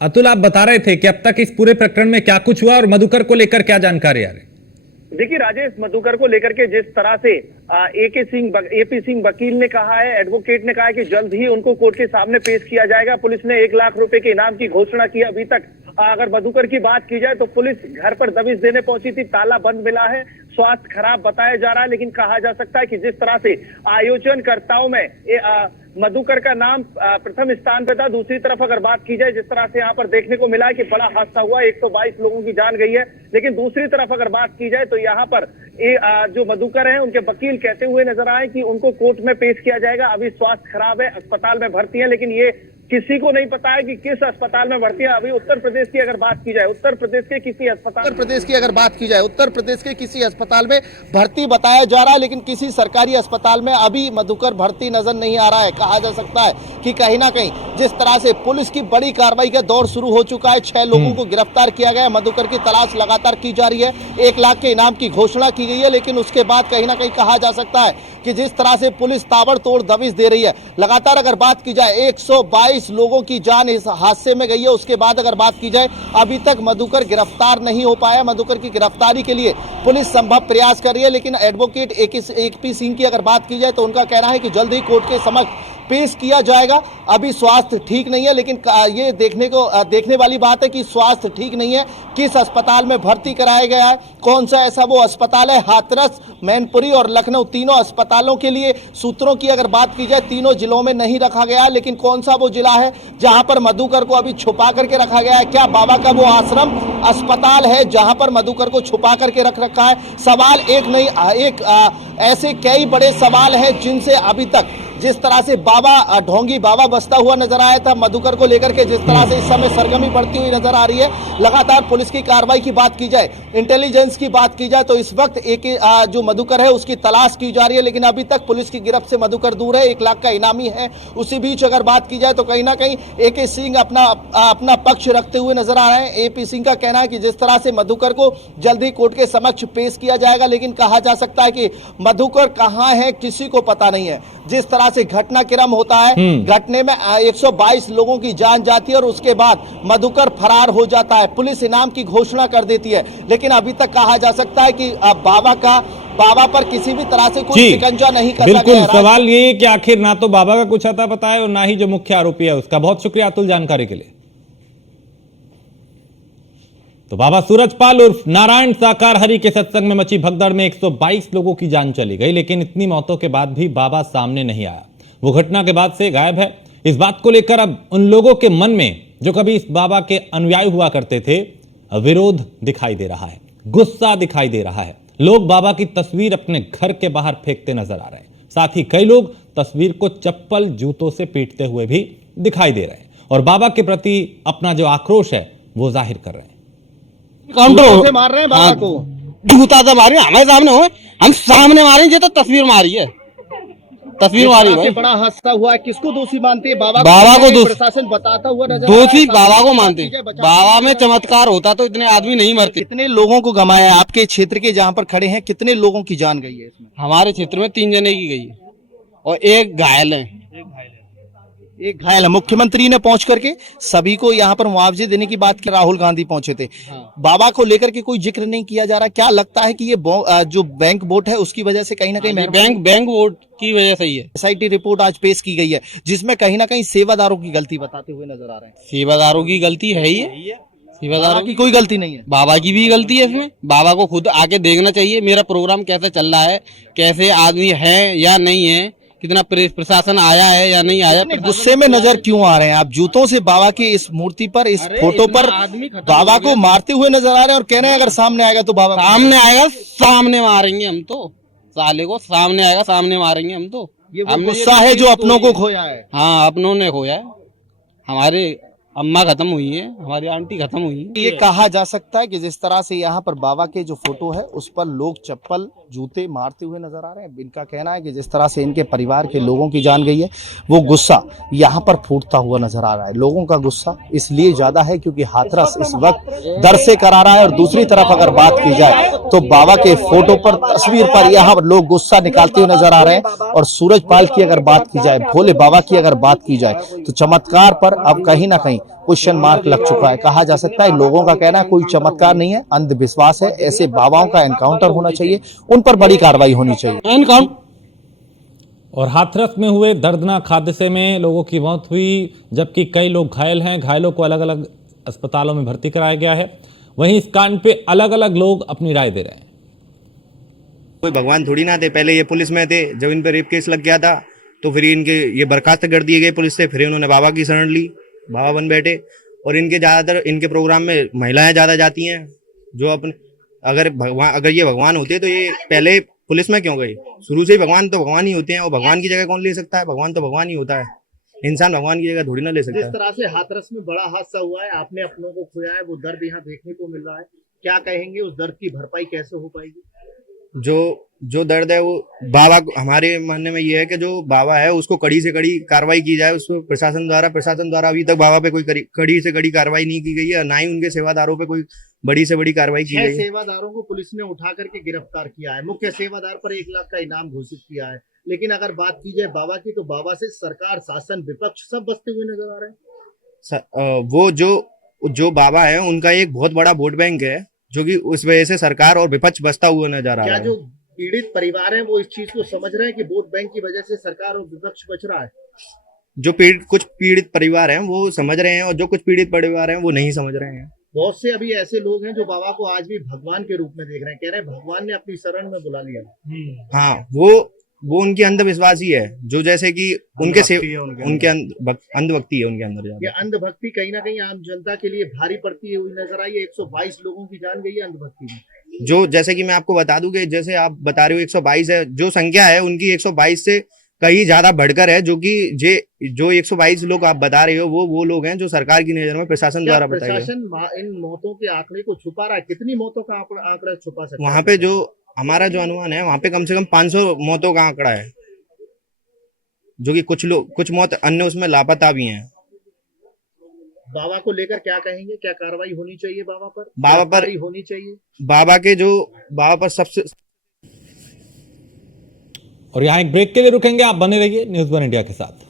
अतुल, आप बता रहे थे कि अब तक इस पूरे प्रकरण में क्या कुछ हुआ और मधुकर को लेकर क्या जानकारी आ रही? देखिए राजेश, मधुकर को लेकर के जिस तरह से एपी सिंह वकील ने कहा है, एडवोकेट ने कहा है कि जल्द ही उनको कोर्ट के सामने पेश किया जाएगा। पुलिस ने 1 लाख रुपए के इनाम की घोषणा की। अभी तक अगर मधुकर की बात की जाए तो पुलिस घर पर दबिश देने पहुंची थी, ताला बंद मिला है, स्वास्थ्य खराब बताया जा रहा है। लेकिन कहा जा सकता है कि जिस तरह से आयोजनकर्ताओं में मधुकर का नाम प्रथम स्थान पे था। दूसरी तरफ अगर बात की जाए, जिस तरह से यहाँ पर देखने को मिला है कि बड़ा हादसा हुआ, 122 लोगों की जान गई है। लेकिन दूसरी तरफ अगर बात की जाए तो यहाँ पर जो मधुकर हैं उनके वकील कहते हुए नजर आए कि उनको कोर्ट में पेश किया जाएगा। अभी स्वास्थ्य खराब है, अस्पताल में भर्ती है, लेकिन ये किसी को नहीं पता है कि किस अस्पताल में भर्ती है। अभी उत्तर प्रदेश की अगर बात की जाए, उत्तर प्रदेश के किसी अस्पताल में भर्ती बताया जा रहा है, लेकिन किसी सरकारी अस्पताल में अभी मधुकर भर्ती नजर नहीं आ रहा है। कहा जा सकता है कि कहीं ना कहीं जिस तरह से पुलिस की बड़ी कार्रवाई का दौर शुरू हो चुका है, 6 लोगों को गिरफ्तार किया गया है, मधुकर की तलाश लगातार की जा रही है, 1 लाख के इनाम की घोषणा की गई है। लेकिन उसके बाद कहीं ना कहीं कहा जा सकता है कि जिस तरह से पुलिस ताबड़तोड़ दबिश दे रही है, लगातार अगर बात की जाए 122 लोगों की जान इस हादसे में गई है। उसके बाद अगर बात की जाए, अभी तक मधुकर गिरफ्तार नहीं हो पाया। मधुकर की गिरफ्तारी के लिए पुलिस संभव प्रयास कर रही है, लेकिन एडवोकेट एपी सिंह की अगर बात की जाए तो उनका कहना है कि जल्द ही कोर्ट के समक्ष पेश किया जाएगा। अभी स्वास्थ्य ठीक नहीं है, लेकिन ये देखने वाली बात है कि स्वास्थ्य ठीक नहीं है, किस अस्पताल में भर्ती कराया गया है, कौन सा ऐसा वो अस्पताल है। हाथरस, मैनपुरी और लखनऊ तीनों अस्पतालों के लिए सूत्रों की अगर बात की जाए, तीनों जिलों में नहीं रखा गया है। लेकिन कौन सा वो जिला है जहां पर मधुकर को अभी छुपा करके रखा गया है? क्या बाबा का वो आश्रम अस्पताल है जहां पर मधुकर को छुपा करके रख रखा है? सवाल एक नहीं, ऐसे कई बड़े सवाल हैं जिनसे अभी तक जिस तरह से बाबा ढोंगी बाबा बसता हुआ नजर आया था, मधुकर को लेकर के जिस तरह से इस समय सरगर्मी बढ़ती हुई नजर आ रही है। लगातार पुलिस की कार्रवाई की बात की जाए, इंटेलिजेंस की बात की जाए तो इस वक्त जो मधुकर है उसकी तलाश की जा रही है, लेकिन अभी तक पुलिस की गिरफ्त से मधुकर दूर है। 1 लाख का इनामी है। उसी बीच अगर बात की जाए तो कहीं ना कहीं एके सिंह अपना पक्ष रखते हुए नजर आ रहे हैं। एपी सिंह का कहना है कि जिस तरह से मधुकर को जल्द ही कोर्ट के समक्ष पेश किया जाएगा, लेकिन कहा जा सकता है कि मधुकर कहां है किसी को पता नहीं है। जिस तरह से घटनाक्रम होता है, घटने में 122 लोगों की जान जाती है और उसके बाद मधुकर फरार हो जाता है। पुलिस इनाम की घोषणा कर देती है, लेकिन अभी तक कहा जा सकता है कि बाबा पर किसी भी तरह से कोई शिकंजा नहीं कर सका। बिल्कुल, सवाल ये है कि आखिर ना तो बाबा का कुछ आता पता है और ना ही जो मुख्य आरोपी है उसका। बहुत शुक्रिया अतुल जानकारी के लिए। तो बाबा सूरजपाल उर्फ नारायण साकार हरि के सत्संग में मची भगदड़ में 122 लोगों की जान चली गई, लेकिन इतनी मौतों के बाद भी बाबा सामने नहीं आया। वो घटना के बाद से गायब है। इस बात को लेकर अब उन लोगों के मन में जो कभी इस बाबा के अनुयायी हुआ करते थे, विरोध दिखाई दे रहा है, गुस्सा दिखाई दे रहा है। लोग बाबा की तस्वीर अपने घर के बाहर फेंकते नजर आ रहे हैं। साथ ही कई लोग तस्वीर को चप्पल जूतों से पीटते हुए भी दिखाई दे रहे हैं और बाबा के प्रति अपना जो आक्रोश है वो जाहिर कर रहे हैं। काउंटर से मार रहे हैं बाबा को, जूता से मार रहे हैं, हमारे सामने हो, हम सामने मारे, ये तो तस्वीर मारी है, तस्वीर मारी भाई। बड़ा हादसा हुआ है, किसको दोषी मानते हैं? बाबा को प्रशासन बताता हुआ नजर दोषी बाबा को मानते। बाबा में चमत्कार होता तो इतने आदमी नहीं मरते। कितने लोगों को गंवाया है आपके क्षेत्र के जहाँ पर खड़े हैं? कितने लोगों की जान गई है इसमें? हमारे क्षेत्र में 3 जने की गई है और 1 घायल है। एक घायल है। मुख्यमंत्री ने पहुंच करके सभी को यहाँ पर मुआवजे देने की बात की। राहुल गांधी पहुंचे थे। बाबा को लेकर के कोई जिक्र नहीं किया जा रहा। क्या लगता है कि ये जो बैंक वोट है उसकी वजह से कहीं ना कहीं बैंक वोट की वजह से ही है। एसआईटी रिपोर्ट आज पेश की गई है जिसमें कहीं ना कहीं सेवादारों की गलती बताते हुए नजर आ रहे हैं। सेवादारों की गलती है ही है, सेवादारों की कोई गलती नहीं है, बाबा की भी गलती है इसमें। बाबा को खुद आके देखना चाहिए मेरा प्रोग्राम कैसे चल रहा है, कैसे आदमी है या नहीं है, कितना प्रशासन आया है या नहीं आया। गुस्से में नजर क्यों आ रहे हैं आप? जूतों से बाबा की इस मूर्ति पर, इस फोटो पर बाबा को मारते हुए नजर आ रहे हैं और कह रहे हैं अगर सामने आएगा तो बाबा सामने आएगा, सामने मारेंगे हम तो, साले को सामने आएगा सामने मारेंगे हम तो। ये गुस्सा है जो अपनों को खोया है। हाँ, अपनों ने खोया है। हमारे अम्मा खत्म हुई है, हमारी आंटी खत्म हुई है। ये कहा जा सकता है कि जिस तरह से यहाँ पर बाबा के जो फोटो है उस पर लोग चप्पल जूते मारते हुए नजर आ रहे हैं। इनका कहना है कि जिस तरह से इनके परिवार के लोगों की जान गई है वो गुस्सा यहाँ पर फूटता हुआ नजर आ रहा है। लोगों का गुस्सा इसलिए ज्यादा है क्योंकि हाथरस इस वक्त दर से करा रहा है और दूसरी तरफ अगर बात की जाए तो बाबा के फोटो पर, तस्वीर पर यहाँ लोग गुस्सा निकालते हुए नजर आ रहे हैं। और सूरजपाल की अगर बात की जाए, भोले बाबा की अगर बात की जाए तो चमत्कार पर अब कहीं ना कहीं क्वेश्चन मार्क लग चुका है। कहा जा सकता है लोगों का कहना है कोई चमत्कार नहीं है, अंधविश्वास है। ऐसे बाबाओं का एनकाउंटर होना चाहिए, उन पर बड़ी कार्रवाई होनी चाहिए। और हाथरस में हुए दर्दनाक हादसे में लोगों की मौत हुई, जबकि कई लोग घायल हैं। घायलों को अलग अलग अस्पतालों में भर्ती कराया गया है। वहीं इस कांड पे अलग अलग लोग अपनी राय दे रहे हैं। कोई भगवान थोड़ी ना थे। पहले ये पुलिस में थे, जब इन पर रेप केस लग गया था तो फिर इनके ये बर्खास्त कर दिए गए पुलिस से। फिर इन्होंने बाबा की शरण ली, बाबा बन बैठे। और इनके ज़्यादातर इनके प्रोग्राम में महिलाएं ज़्यादा जाती हैं, जो अपने अगर ये भगवान होते तो ये पहले पुलिस में क्यों गए? शुरू से ही भगवान तो भगवान ही होते हैं, और भगवान की जगह कौन ले सकता है? भगवान तो भगवान ही होता है, इंसान भगवान की जगह थोड़ी ना ले सकता जिस है। तरह से हाथरस में बड़ा हादसा हुआ है, आपने अपनों को खोया है, वो दर्द यहाँ देखने को मिल रहा है। क्या कहेंगे, उस दर्द की भरपाई कैसे हो पाएगी? जो दर्द है वो बाबा हमारे मानने में ये है कि जो बाबा है उसको कड़ी से कड़ी कार्रवाई की जाए। उसको प्रशासन द्वारा अभी तक बाबा पे कोई कड़ी से कड़ी कार्रवाई नहीं की गई है, ना ही उनके सेवादारों पे कोई बड़ी से बड़ी कार्रवाई की 6 गई है। सेवादारों को पुलिस ने उठा करके गिरफ्तार किया है। मुख्य सेवादार पर 1 लाख का इनाम घोषित किया है। लेकिन अगर बात की जाए बाबा की, तो बाबा से सरकार, शासन, विपक्ष सब बसते हुए नजर आ रहे हैं। वो जो बाबा है उनका एक बहुत बड़ा वोट बैंक है, जो कि उस वजह से सरकार और विपक्ष बसता हुआ नजर आ क्या रहा जो है। पीड़ित परिवार है वो इस चीज को समझ रहे हैं कि वोट बैंक की वजह से सरकार और विपक्ष बच रहा है? जो कुछ पीड़ित परिवार हैं वो समझ रहे हैं, और जो कुछ पीड़ित परिवार हैं वो नहीं समझ रहे हैं। बहुत से अभी ऐसे लोग हैं जो बाबा को आज भी भगवान के रूप में देख रहे हैं, कह रहे हैं भगवान ने अपनी शरण में बुला लिया। हाँ, वो उनकी अंधविश्वास ही है, जो जैसे कि उनके अंधभक्ति है उनके अंदर ये अंधभक्ति कहीं ना कहीं आम जनता के लिए भारी पड़ती हुई नजर आई है। 122 लोगों की जान गई है अंधभक्ति में। जो जैसे कि मैं आपको बता दूं कि जैसे आप बता रहे हो 122 है, जो संख्या है उनकी 122 से कहीं ज्यादा बढ़कर है, जो कि जो 122 लोग आप बता रहे हो वो लोग हैं जो सरकार की नजर में प्रशासन द्वारा बताए गए। प्रशासन इन मौतों के आंकड़े को छुपा रहा है? कितनी मौतों का आंकड़ा छुपा सकता है? वहां पे जो हमारा जो अनुमान है, वहां पे कम से कम 500 मौतों का आंकड़ा है, जो कि कुछ मौत अन्य उसमें लापता भी हैं। बाबा को लेकर क्या कहेंगे? क्या कार्रवाई होनी चाहिए बाबा पर? होनी चाहिए बाबा पर सबसे। और यहाँ एक ब्रेक के लिए रुकेंगे, आप बने रहिए न्यूज़ 1 इंडिया के साथ।